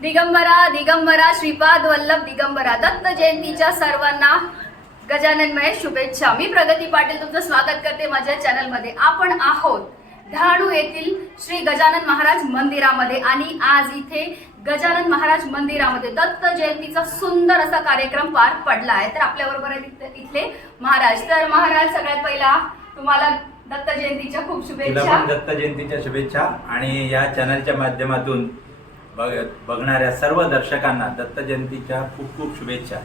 दिगंबरा दिगंबरा श्रीपाद वल्लभ दिगंबरा दत्त जयंतीच्या सर्वांना गजाननमय शुभेच्छा. मी प्रगती पाटील तुमचं स्वागत करते माझ्या चॅनलमध्ये. आपण आहोत डहाणू येथील श्री गजानन महाराज मंदिरामध्ये आणि आज इथे गजानन महाराज मंदिरामध्ये दत्त जयंतीचा सुंदर असा कार्यक्रम पार पडला आहे. तर आपल्या बरोबर आहेत इथे- इथले महाराज. तर महाराज सगळ्यात पहिला तुम्हाला दत्त जयंतीच्या खूप शुभेच्छा. दत्त जयंतीच्या शुभेच्छा. आणि या चॅनलच्या माध्यमातून बघ बघणाऱ्या सर्व दर्शकांना दत्त जयंतीच्या खूप खूप शुभेच्छा.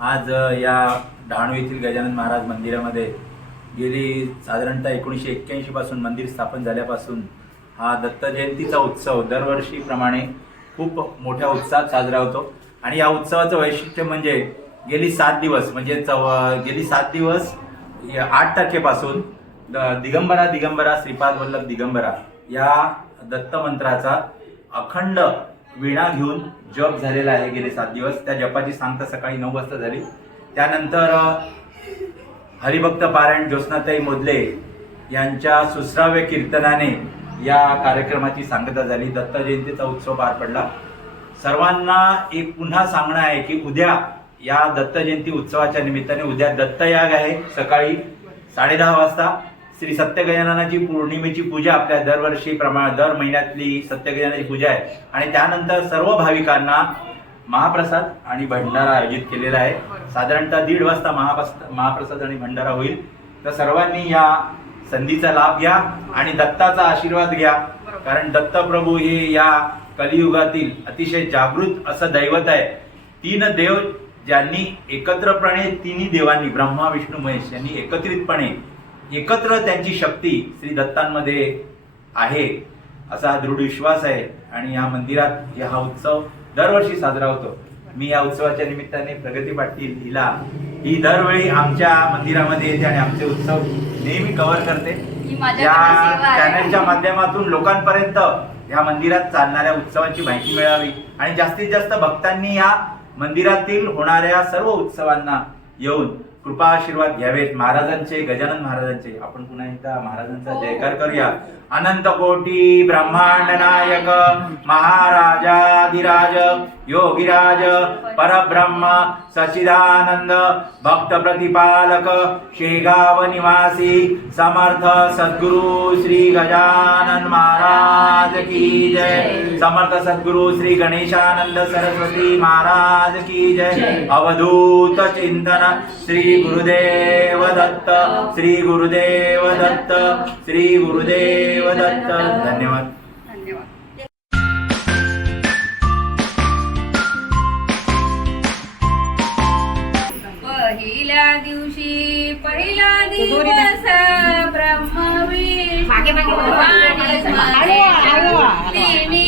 आज या डहाणू येथील गजानन महाराज मंदिरामध्ये गेली साधारणतः एकोणीसशे एक्क्याऐंशीपासून मंदिर स्थापन झाल्यापासून हा दत्त जयंतीचा उत्सव दरवर्षीप्रमाणे खूप मोठ्या उत्साहात साजरा होतो. आणि या उत्सवाचं वैशिष्ट्य म्हणजे गेली सात दिवस म्हणजे चव गेली सात दिवस आठ तारखेपासून द- दिगंबरा दिगंबरा श्रीपाद वल्लभ दिगंबरा या दत्त मंत्राचा अखंड विणा घेऊन जप झालेला आहे गेले सात दिवस. त्या जपाची सांगता सकाळी नऊ वाजता झाली. त्यानंतर हरिभक्त पारायण ज्योत्स्नाताई मोदले यांच्या सुश्राव्य कीर्तनाने या कार्यक्रमाची सांगता झाली. दत्त जयंतीचा उत्सव पार पडला. सर्वांना एक पुन्हा सांगणं आहे की उद्या या दत्त जयंती उत्सवाच्या निमित्ताने उद्या दत्तयाग आहे सकाळी साडेदहा वाजता. श्री सत्यगजाननाची पौर्णिमेची पूजा आपल्या दरवर्षी प्रमाण दर महिन्यातली सत्यगजाननाची पूजा आहे. आणि त्यानंतर सर्व भाविकांना महाप्रसाद आणि भंडारा आयोजित केलेला आहे. साधारणतः दीड वाजता महाप्रसाद महाप्रसाद आणि भंडारा होईल. तर सर्वांनी या संधीचा लाभ घ्या आणि दत्ताचा आशीर्वाद घ्या. कारण दत्तप्रभू हे या कलियुगातील अतिशय जागृत असं दैवत आहे. तीन देव ज्यांनी एकत्रपणे तिन्ही देवांनी ब्रह्मा विष्णू महेश यांनी एकत्रितपणे एकत्र त्यांची शक्ती श्री दत्तांमध्ये आहे असा दृढ विश्वास आहे. आणि या मंदिरात हे उत्सव दरवर्षी साजरा होतो. मी या उत्सवाच्या निमित्ताने प्रगती पाटील हिला ही दरवेळी आमच्या मंदिरामध्ये येते आणि आमचे उत्सव नेहमी कव्हर करते. या. चॅनलच्या माध्यमातून लोकांपर्यंत या मंदिरात चालणाऱ्या उत्सवांची माहिती मिळावी आणि जास्तीत जास्त भक्तांनी या मंदिरातील होणाऱ्या सर्व उत्सवांना येऊन कृपा आशीर्वाद घ्यावेत. महाराजांचे गजानन महाराजांचे. आपण पुन्हा एकदा महाराजांचा जयकार करूया. अनंत कोटी ब्रह्मांड नायक महाराजाधिराज. योगिराज परब्रह्म सचिदानंद भक्त प्रतिपालक शेगाव निवासी समर्थ सद्गुरु श्री गजानन महाराज की जय। समर्थ सद्गुरु श्री गणेशानंद सरस्वती महाराज की जय। अवधूत चिंतन श्री गुरुदेव दत्त श्री गुरुदेव दत्त श्री गुरुदेव दत्त। धन्यवाद धन्यवाद। ว่阿อ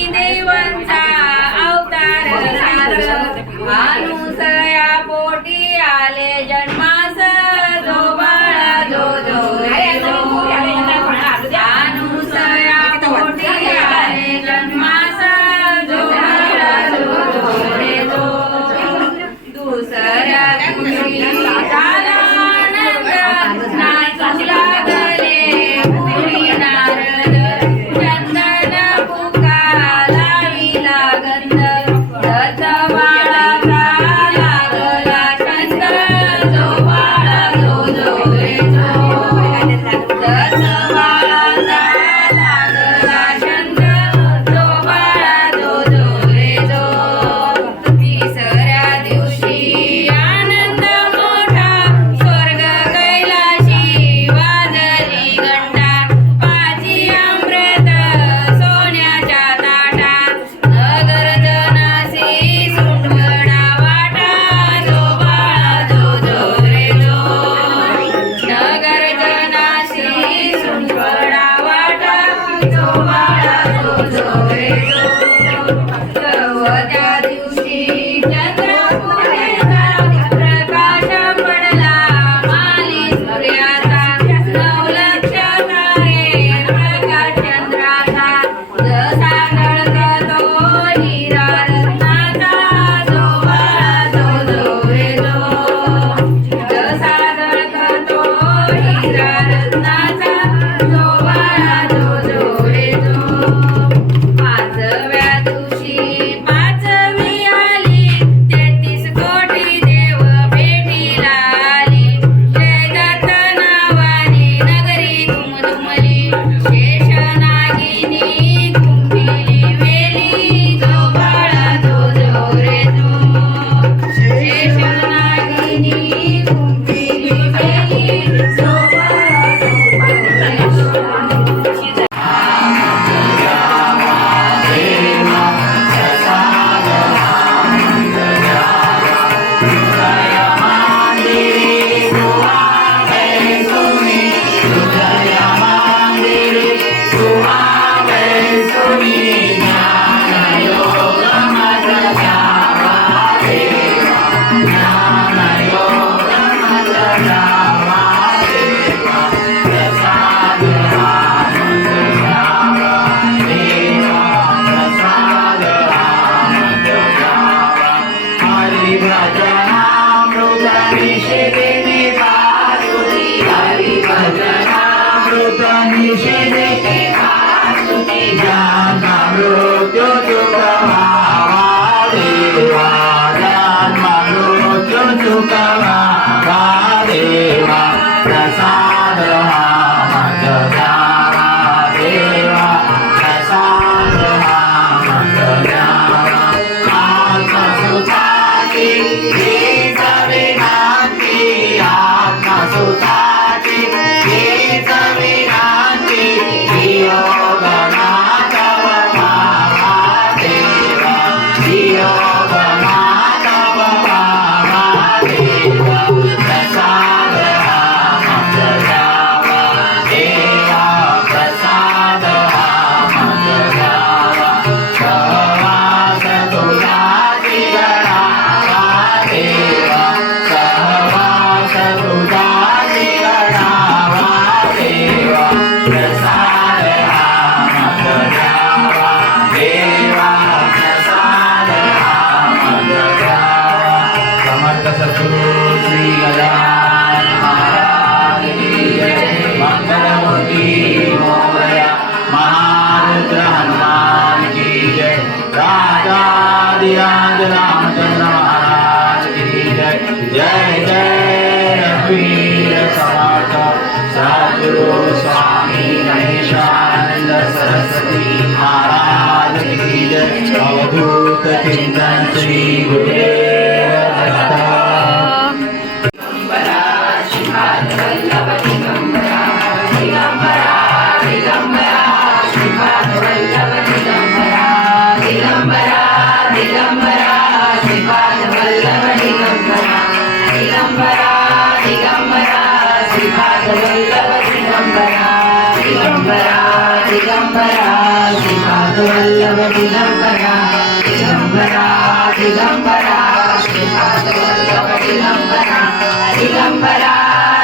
ದಿಗಂಬರ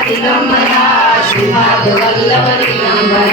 ದಿಗಂಬರ ಶ್ರೀ ಮಾಧುವಲ್ಲವ ದಿಗಂಬರ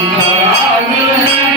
আমি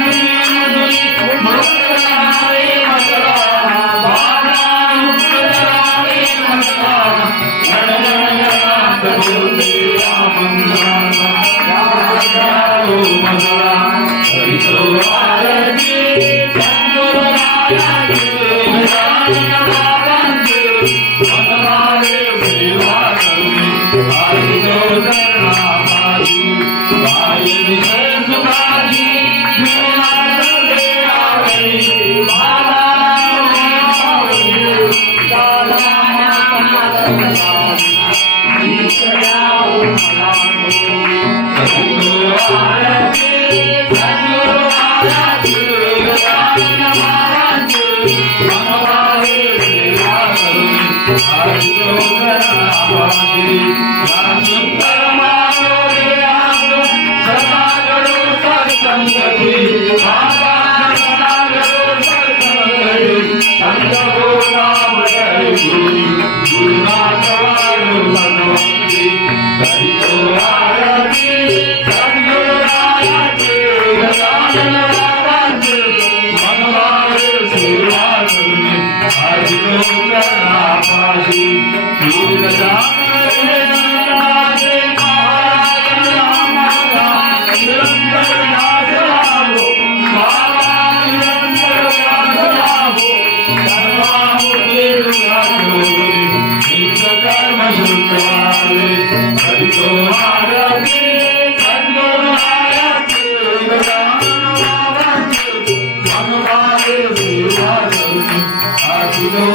Yeah.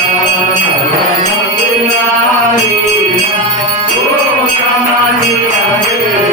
Oh, come on,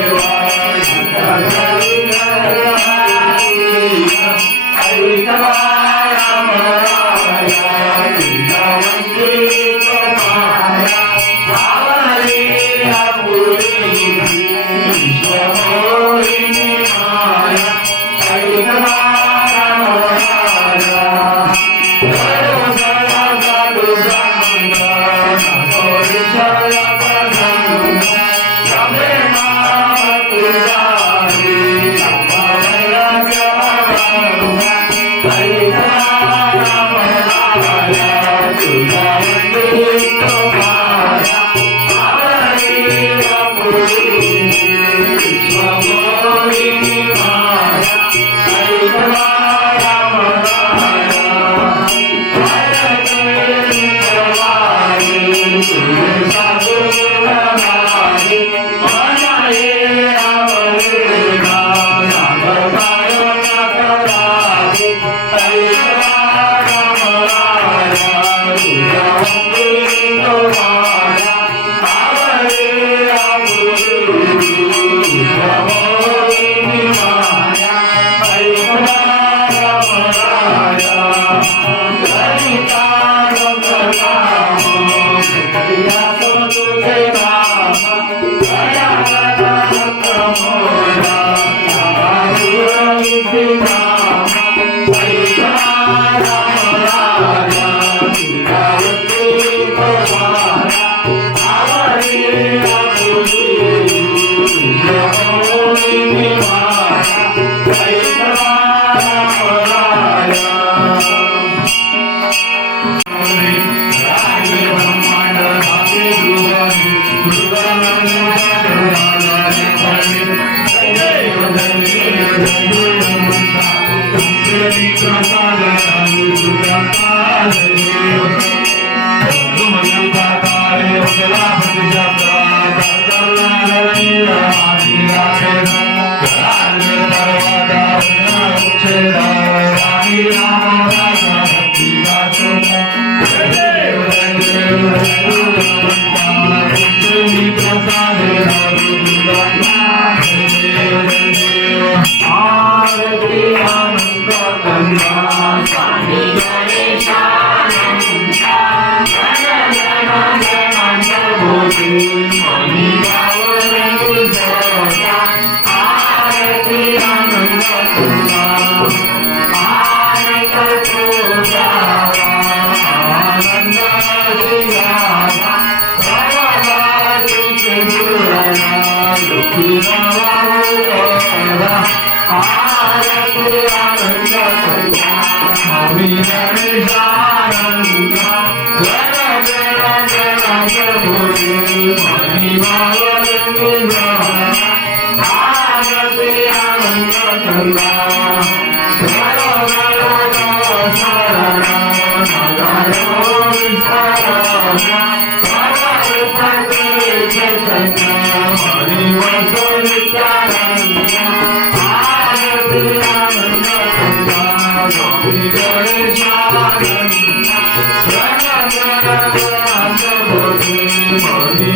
Money,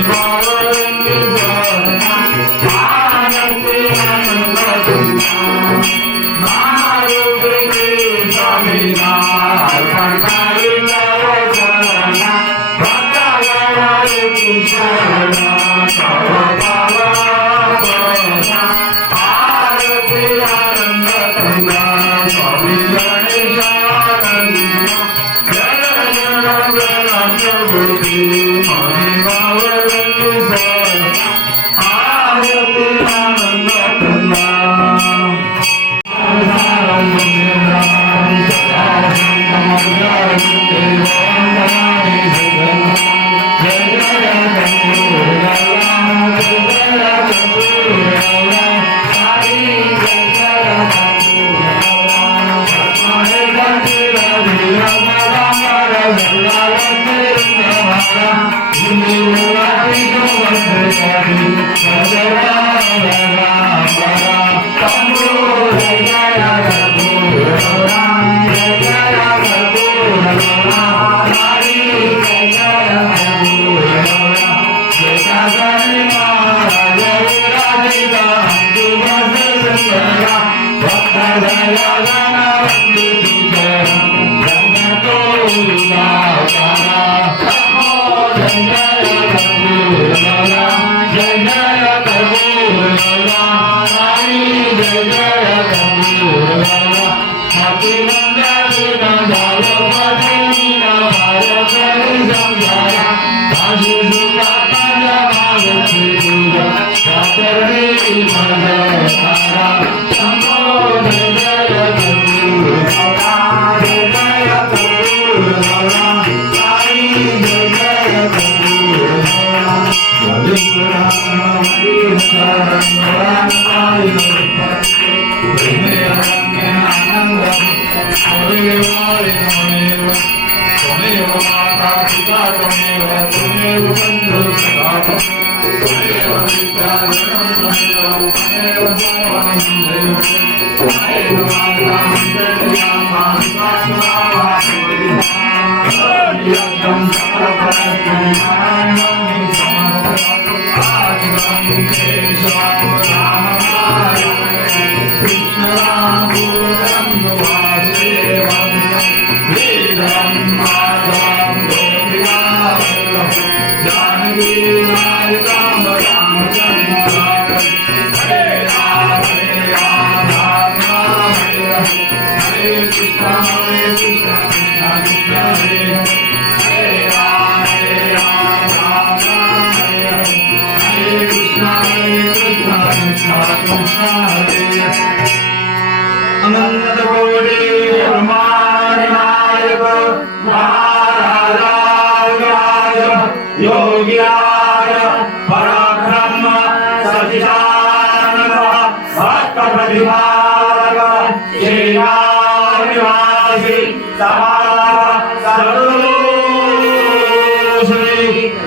money.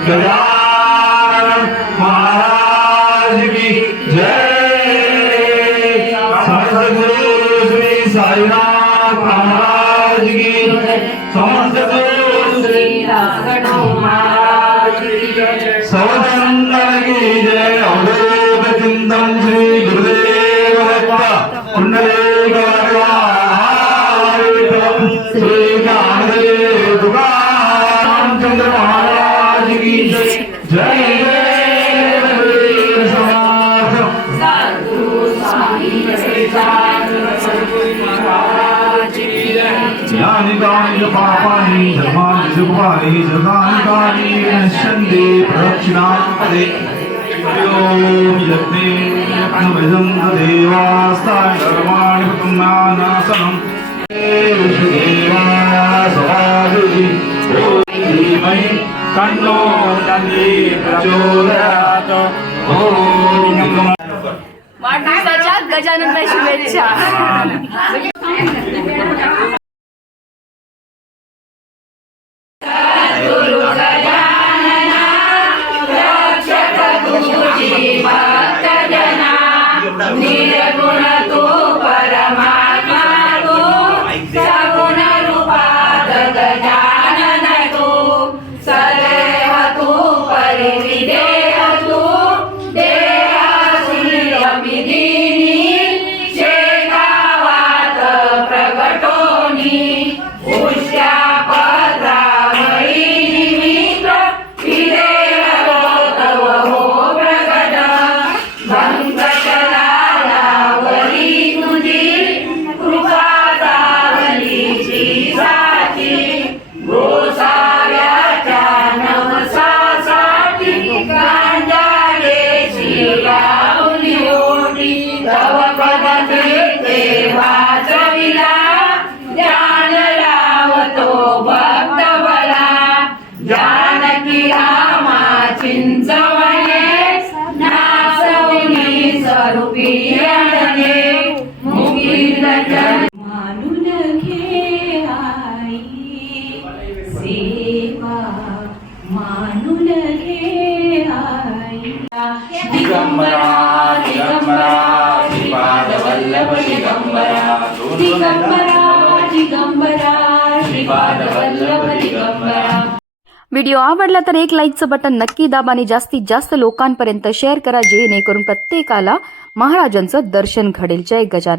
Gajanan Maharaj की जय। समस्त गुरु श्री साईनाथ महाराज की समस्त गुरु श्री सवदंडन की जय। अवधूत हरे ॐ यज्ञे यज्ञविदं देवास्ताय सर्वाणि ब्रह्मानासनम् विष्णुदेवासवादि धीमहि तन्नो नन्दी प्रचोदयात् ॐ वाढदिवसाच्या गजानन शुभेच्छा व्हिडिओ आवडला तर एक लाईकचं बटन नक्की दाबा आणि जास्तीत जास्त लोकांपर्यंत शेअर करा जेणेकरून प्रत्येकाला महाराजांचं दर्शन घडेल. जय गजान